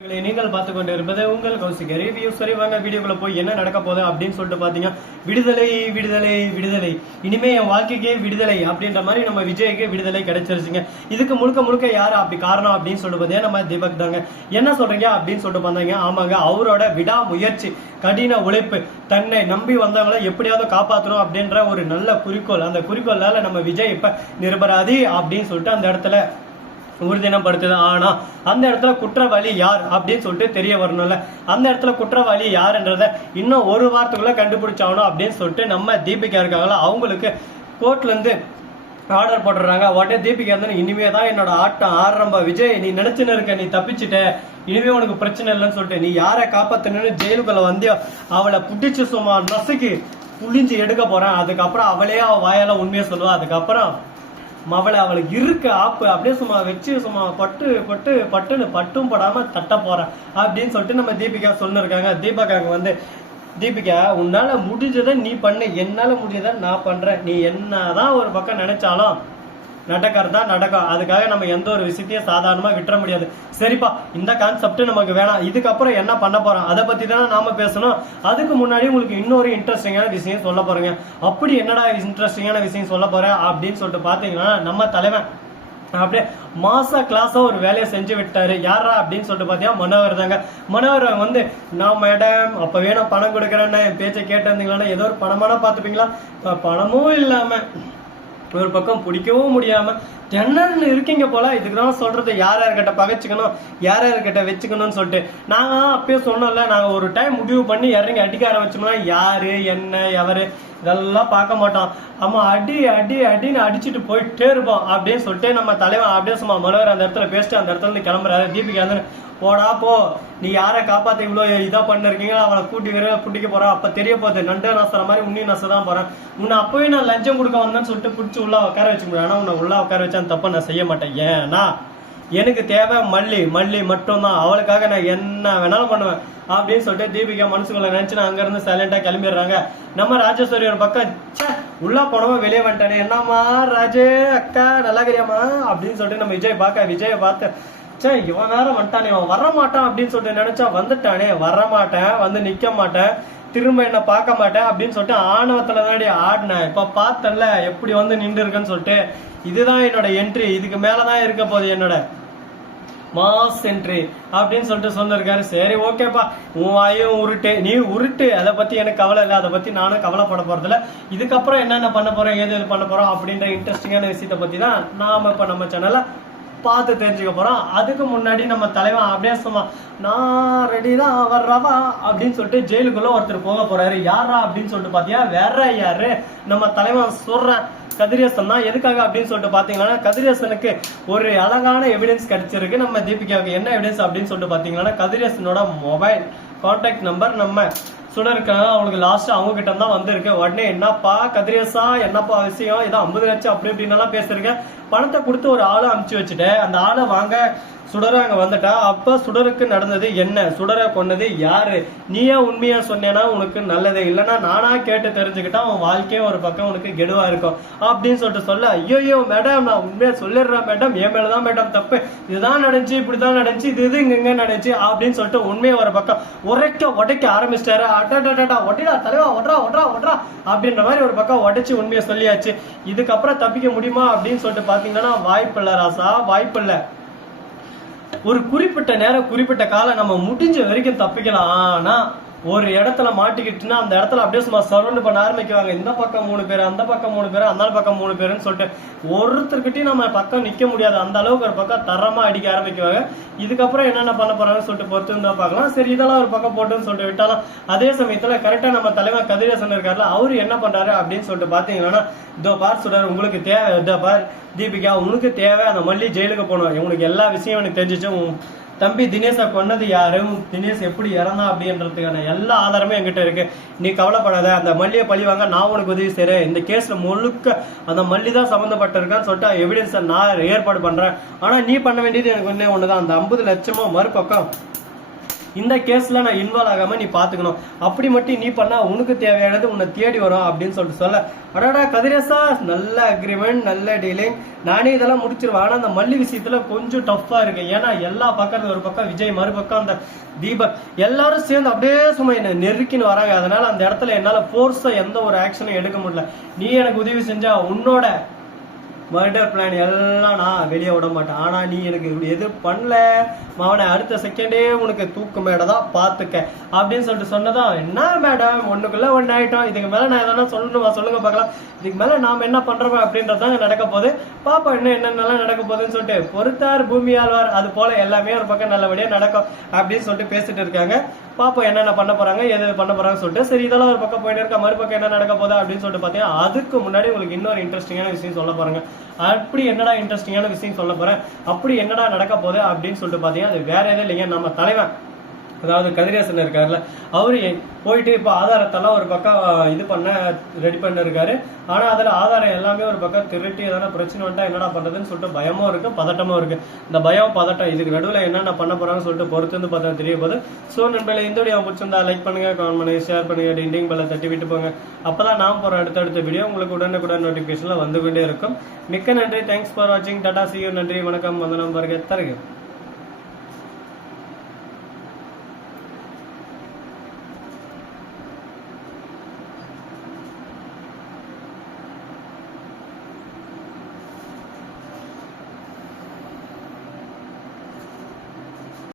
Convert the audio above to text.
நீங்கள் பார்த்து கொண்டு இருப்பது உங்கள் கௌசிக ரிவ்யூ. சரி வாங்க வீடியோக்குள்ள போய் என்ன நடக்க போகுது அப்படின்னு சொல்லிட்டு பாத்தீங்க. விடுதலை விடுதலை விடுதலை, இனிமே என் வாழ்க்கைக்கே விடுதலை அப்படின்ற மாதிரி நம்ம விஜய்க்கு விடுதலை கிடைச்சிருச்சுங்க. இதுக்கு முழுக்க முழுக்க யாரு அப்படி காரணம் அப்படின்னு சொல்லிட்டு பார்த்தீங்க நம்ம தீபக் தாங்க. என்ன சொல்றீங்க அப்படின்னு சொல்லிட்டு பாத்தீங்க. ஆமாங்க, அவரோட விடாமுயற்சி, கடின உழைப்பு, தன்னை நம்பி வந்தவங்களை எப்படியாவது காப்பாற்றணும் அப்படின்ற ஒரு நல்ல குறிக்கோள். அந்த குறிக்கோளால நம்ம விஜய் இப்ப நிரபராதி அப்படின்னு சொல்லிட்டு அந்த இடத்துல உறுதினப்படுத்துது. ஆனா அந்த இடத்துல குற்றவாளி யார் அப்படின்னு சொல்லிட்டு தெரிய வரணும்ல. அந்த இடத்துல குற்றவாளி யாருன்றத இன்னும் ஒரு வாரத்துக்குள்ள கண்டுபிடிச்சாகணும் அப்படின்னு சொல்லிட்டு நம்ம தீபிகா இருக்காங்களா, அவங்களுக்கு கோர்ட்ல இருந்து ஆர்டர் போட்டுறாங்க. உடனே தீபிகா வந்து இனிமே தான் என்னோட ஆட்டம் ஆரம்ப, விஜய் நீ நினைச்சுன்னு இருக்க, நீ தப்பிச்சுட்ட, இனிமே உனக்கு பிரச்சனை இல்லைன்னு சொல்லிட்டு நீ யாரை காப்பாத்தணும்னு ஜெயிலுக்குள்ள வந்தியோ அவளை புட்டிச்சு சும்மா நசுக்கி புளிஞ்சு எடுக்க போறேன். அதுக்கப்புறம் அவளே அவ வாயால உண்மையை சொல்லுவா. அதுக்கப்புறம் அவளுக்கு இருக்க ஆப்பு அப்படியே சும்மா வச்சு சும்மா பட்டு பட்டு பட்டுன்னு பட்டும் படாம தட்ட போறேன் அப்படின்னு சொல்லிட்டு நம்ம தீபிகா சொல்லிருக்காங்க. தீபகாங்க வந்து, தீபிகா உன்னால முடிஞ்சதை நீ பண்ணு, என்னால முடிஞ்சதை நான் பண்றேன், நீ என்னதான் ஒரு பக்கம் நினைச்சாலும் நடக்கிறதா நடக்கும். அதுக்காக நம்ம எந்த ஒரு விஷயத்தையும் சாதாரணமா விட்டுற முடியாது. சரிப்பா, இந்த கான்செப்ட் நமக்கு வேணாம், இதுக்கப்புறம் என்ன பண்ண போறோம் அதை பத்தி தானே நாம பேசணும். அதுக்கு முன்னாடி உங்களுக்கு இன்னொரு இன்ட்ரெஸ்டிங்கான விஷயம் சொல்ல போறேங்க. அப்படி என்னடா இன்ட்ரெஸ்டிங்கான விஷயம் சொல்ல போறேன் அப்படின்னு சொல்லிட்டு பாத்தீங்கன்னா, நம்ம தலைவன் அப்படியே மாசா கிளாஸா ஒரு வேலையை செஞ்சு விட்டாரு. யாரா அப்படின்னு சொல்லிட்டு பாத்தீங்கன்னா மனோகர் தாங்க. மனோகர் வந்து, நான் மேடம் அப்ப வேணும் பணம் கொடுக்குறேன்னு என் பேச்சை கேட்டு இருந்தீங்களா, ஏதோ ஒரு பணமான பாத்துப்பீங்களா, பணமும் இல்லாம ஒரு பக்கம் பிடிக்கவும் முடியாம என்னன்னு இருக்கீங்க போல. இதுக்குதான் சொல்றது, யார் யார்கிட்ட பகைச்சுக்கணும், யார் யார்கிட்ட வச்சுக்கணும்னு சொல்லிட்டு. நாங்க அப்பயே சொன்னோம்ல, நாங்க ஒரு டைம் முடிவு பண்ணி இறங்கி அடிக்க ஆரம்பிச்சோம்னா யாரு என்ன எவரு இதெல்லாம் பார்க்க மாட்டோம். ஆமா, அடி அடி அடின்னு அடிச்சுட்டு போயிட்டே இருப்போம் அப்படின்னு சொல்லிட்டு நம்ம தலைவன் அப்படியே சும்மா மனோகர் அந்த இடத்துல பேசிட்டு அந்த இடத்துல இருந்து கிளம்புறாரு. தீபிகா வந்து, போடா போ, நீ யாரை காப்பாத்த இவ்வளவு இதா பண்ணிருக்கீங்க, அவளை கூட்டிக்க போறான், அப்ப தெரிய போகுது நண்டு நசுற மாதிரி உன்னையும் நசதான் போறேன். உன்னை அப்பவே நான் லஞ்சம் கொடுக்க வந்தேன்னு சொல்லிட்டு பிடிச்சி உள்ள உட்கார வச்சு முடியும். ஆனா உன்னை உள்ள உட்கார வச்சான்னு தப்ப நான் செய்ய மாட்டேன். ஏன்னா எனக்கு தேவை மல்லி மல்லி மட்டும்தான், அவளுக்காக நான் என்ன வேணாலும் பண்ணுவேன் அப்படின்னு சொல்லிட்டு தீபிகா மனசுக்குள்ள நினைச்சு அங்க இருந்து சைலண்டா கிளம்பிடுறாங்க. நம்ம ராஜேஸ்வரி ஒரு பக்கம், உள்ள போனவன் வெளியே வந்துட்டானே, என்னம்மா ராஜே அக்கா நல்லா கிரியாமா அப்படின்னு சொல்லிட்டு நம்ம விஜயை பார்த்து, சே இவன் நேரம் வந்துட்டானே, இவன் வரமாட்டான் அப்படின்னு சொல்லிட்டு நினைச்சா வந்துட்டானே, வரமாட்டேன், வந்து நிக்க மாட்டேன், திரும்ப என்ன பார்க்க மாட்டேன் அப்படின்னு சொல்லிட்டு ஆணவத்துல தானே ஆடினேன். இப்ப பார்த்தல எப்படி வந்து நின்று இருக்குன்னு சொல்லிட்டு, இதுதான் என்னோட என்ட்ரி, இதுக்கு மேலதான் இருக்க போகுது என்னோட மாஸ் என்ட்ரி அப்படின்னு சொல்லிட்டு சொன்னிருக்காரு. சரி ஓகேப்பா, உன் வாயும் உருட்டு, நீ உருட்டு, அதை பத்தி எனக்கு கவலை இல்லை, அதை பத்தி நானும் கவலைப்பட போறதில்ல. இதுக்கப்புறம் என்னென்ன பண்ண போறோம், ஏது பண்ண போறோம் அப்படின்ற இன்ட்ரெஸ்டிங்கான விஷயத்தை பத்தி தான் நாம இப்ப நம்ம சேனல்ல பார்த்து தெரிஞ்சுக்க போறோம். அதுக்கு முன்னாடி நம்ம தலைவன் அப்படியே சும்மா நான் ரெடி தான் வர்றவா அப்படின்னு சொல்லிட்டு ஜெயிலுக்குள்ள ஒருத்தர் போக போறாரு. யாரா அப்படின்னு சொல்லிட்டு பாத்தியா, வேற யாரு, நம்ம தலைவன் சொல்றேன் கதிரேசன் தான். எதுக்காக அப்படின்னு சொல்லிட்டு பாத்தீங்கன்னா, கதிரேசனுக்கு ஒரு அழகான எவிடன்ஸ் கிடைச்சிருக்கு. நம்ம தீபிகாவுக்கு என்ன எவிடன்ஸ் அப்படின்னு சொல்லிட்டு பாத்தீங்கன்னா, கதிரேசனோட மொபைல் கான்டாக்ட் நம்பர் நம்ம சுடருக்காங்க, அவங்களுக்கு லாஸ்ட் அவங்க கிட்ட தான் வந்திருக்கு. உடனே என்னப்பா கதிரேசா, என்னப்பா விஷயம், ஏதோ 50 லட்சம் அப்படி இப்படின்னு எல்லாம் பேசிருக்கேன், பணத்தை கொடுத்து ஒரு ஆளை அனுப்பிச்சு வச்சுட்டு அந்த ஆளை வாங்க சுடர அங்க வந்துட்டா. அப்ப சுடருக்கு நடந்தது என்ன, சுடரை கொன்னது யாரு, நீயே உண்மையா சொன்னேன்னா உனக்கு நல்லது, இல்லைன்னா நானா கேட்டு தெரிஞ்சுக்கிட்டா உன் வாழ்க்கையே ஒரு பக்கம் உனக்கு கெடுவா இருக்கும் அப்படின்னு சொல்லிட்டு சொல்ல, ஐயோ மேடம் நான் உண்மையா சொல்லிடுறேன் மேடம், என் மேலதான் மேடம் தப்பு, இதுதான் நடந்துச்சு, இப்படிதான் நடந்துச்சு, இது இங்க நடந்துச்சு அப்படின்னு சொல்லிட்டு உண்மையை ஒரு பக்கம் உடைக்க ஆரம்பிச்சிட்டாரு. அட்டா ஒட்டிடா தலைவா, ஒட்றா அப்படின்ற மாதிரி ஒரு பக்கம் உடைச்சு உண்மையை சொல்லியாச்சு. இதுக்கப்புறம் தப்பிக்க முடியுமா அப்படின்னு சொல்லிட்டு பாத்தீங்கன்னா வாய்ப்பு இல்ல ராசா, வாய்ப்பு இல்ல. ஒரு குறிப்பிட்ட நேரம் குறிப்பிட்ட காலம் நம்ம முடிஞ்ச வரைக்கும் தப்பிக்கலாம். ஆனா ஒரு இடத்துல மாட்டிக்கிட்டுனா அந்த இடத்துல அப்படியே சும்மா சரௌண்ட் பண்ண ஆரம்பிக்குவாங்க. இந்த பக்கம் 3 பேர், அந்த பக்கம் 3 பேர், அந்த பக்கம் 3 பேருன்னு சொல்லிட்டு ஒருத்தர்கிட்டயும் நம்ம பக்கம் நிக்க முடியாது. அந்த அளவுக்கு ஒரு பக்கம் தரமா அடிக்க ஆரம்பிக்குவாங்க. இதுக்கப்புறம் என்னென்ன பண்ண போறாங்கன்னு சொல்லிட்டு பொறுத்து இருந்தா பாக்கலாம். சரி இதெல்லாம் ஒரு பக்கம் போட்டுன்னு சொல்லிட்டு விட்டாலும், அதே சமயத்துல கரெக்டா நம்ம தலைவர் கதிரேசன் இருக்காருல, அவரு என்ன பண்றாரு அப்படின்னு சொல்லிட்டு பாத்தீங்கன்னா, இதோ பார் சுடர் உங்களுக்கு தேவை, இதோ பார் தீபிகா உனக்கு தேவை அந்த மல்லி ஜெயிலுக்கு போகணும், உங்களுக்கு எல்லா விஷயம் எனக்கு தெரிஞ்சிச்சு, தம்பி தினேஷை கொன்னது யாரு, தினேஷ் எப்படி இறந்தா அப்படின்றதுக்கான எல்லா ஆதாரமும் என்கிட்ட இருக்கு, நீ கவலைப்படாத, அந்த மல்லியை பழிவாங்க நான் உனக்கு உதவி செய்றேன், இந்த கேஸ்ல முழுக்க அந்த மல்லி தான் சம்மந்தப்பட்டிருக்கான்னு சொல்லிட்டு எவிடன்ஸை நான் ஏற்பாடு பண்றேன். ஆனா நீ பண்ண வேண்டியது எனக்கு ஒண்ணுதான், அந்த 50 லட்சமும் மறுபக்கம் இந்த கேஸ்ல நான் இன்வால்வ் ஆகாம நீ பாத்துக்கணும். அப்படி மட்டும் நீ பண்ணா உனக்கு தேவையானது உன்னை தேடி வரும் அப்படின்னு சொல்லிட்டு சொல்ல, அடாடா கதிரேசா நல்ல அக்ரிமெண்ட், நல்ல டீலிங், நானே இதெல்லாம் முடிச்சிருவேன். ஆனா அந்த மல்லி விஷயத்துல கொஞ்சம் டஃப்பா இருக்கு. ஏன்னா எல்லா பக்கம் ஒரு பக்கம் விஜய், மறுபக்கம் அந்த தீபக், எல்லாரும் சேர்ந்து அப்படியே சும்மா என்ன நெருக்கின்னு வராங்க. அதனால அந்த இடத்துல என்னால போர்ஸா எந்த ஒரு ஆக்ஷனும் எடுக்க முடியல. நீ எனக்கு உதவி செஞ்சா உன்னோட மர்டர் பிளான் எல்லாம் நான் வெளியே விட மாட்டேன். ஆனா நீ எனக்கு எது பண்ணல அவனை அடுத்த செகண்டே உனக்கு தூக்கு மேடதான் பாத்துக்க அப்படின்னு சொல்லிட்டு சொன்னதா, என்ன மேடம் ஒண்ணுக்குள்ள ஒன்னு ஆயிட்டோம், இதுக்கு மேல நான் எதனா சொல்லணுமா சொல்லுங்க பார்க்கலாம், இதுக்கு மேல நாம என்ன பண்றோம் அப்படின்றதாங்க நடக்க போகுது. பாப்பா இன்னும் என்னென்னலாம் நடக்க போகுதுன்னு சொல்லிட்டு பொறுத்தார் பூமி ஆழ்வார், அது போல எல்லாமே ஒரு பக்கம் நல்லபடியா நடக்கும் அப்படின்னு சொல்லிட்டு பேசிட்டு இருக்காங்க. பாப்பா என்னென்ன பண்ண போறாங்க, எது பண்ண போறாங்கன்னு சொல்லிட்டு சரி இதெல்லாம் ஒரு பக்கம் போயிட்டு இருக்க, மறுபக்கம் என்ன நடக்க போதா அப்படின்னு சொல்லிட்டு பாத்தீங்கன்னா அதுக்கு முன்னாடி உங்களுக்கு இன்னொரு இன்ட்ரெஸ்டிங்கான விஷயம் சொல்ல போறாங்க. அப்படி என்னடா இன்ட்ரெஸ்டிங்கான விஷயம் சொல்ல போறேன், அப்படி என்னடா நடக்க போகுது அப்படின்னு சொல்லிட்டு பாத்தீங்கன்னா அது வேற எதுவும் இல்லைங்க, நம்ம தலைவன் அதாவது கதிரேசன் இருக்காருல்ல, அவரு போயிட்டு இப்ப ஆதாரத்தெல்லாம் ஒரு பக்கம் இது பண்ண ரெடி பண்ண இருக்காரு. ஆனா அதுல ஆதாரம் எல்லாமே ஒரு பக்கம் திருட்டி எதனா பிரச்சனை வந்துட்டா என்னடா பண்றதுன்னு சொல்லிட்டு பயமும் இருக்கு, பதட்டமும் இருக்கு. இந்த பயம் பதட்டம் இதுக்கு நடுவில் என்னென்ன பண்ண போறாங்கன்னு சொல்லிட்டு பொறுத்து வந்து பார்த்தா தெரிய போகுது. ஸோ நண்பர்களே, இந்த வீடியோ பிடிச்சிருந்தா லைக் பண்ணுங்க, கமெண்ட் பண்ணுங்க, ஷேர் பண்ணுங்க, டிண்டிங் பெல்லை தட்டி விட்டு போங்க. அப்பதான் நான் போற அடுத்தடுத்த வீடியோ உங்களுக்கு உடனுக்குடன் நோட்டிபிகேஷன்ல வந்து கொண்டே இருக்கும். மிக்க நன்றி, தேங்க்ஸ் ஃபார் வாட்சிங், டாடா, see you, நன்றி, வணக்கம், வந்தனம், வருக, தருக.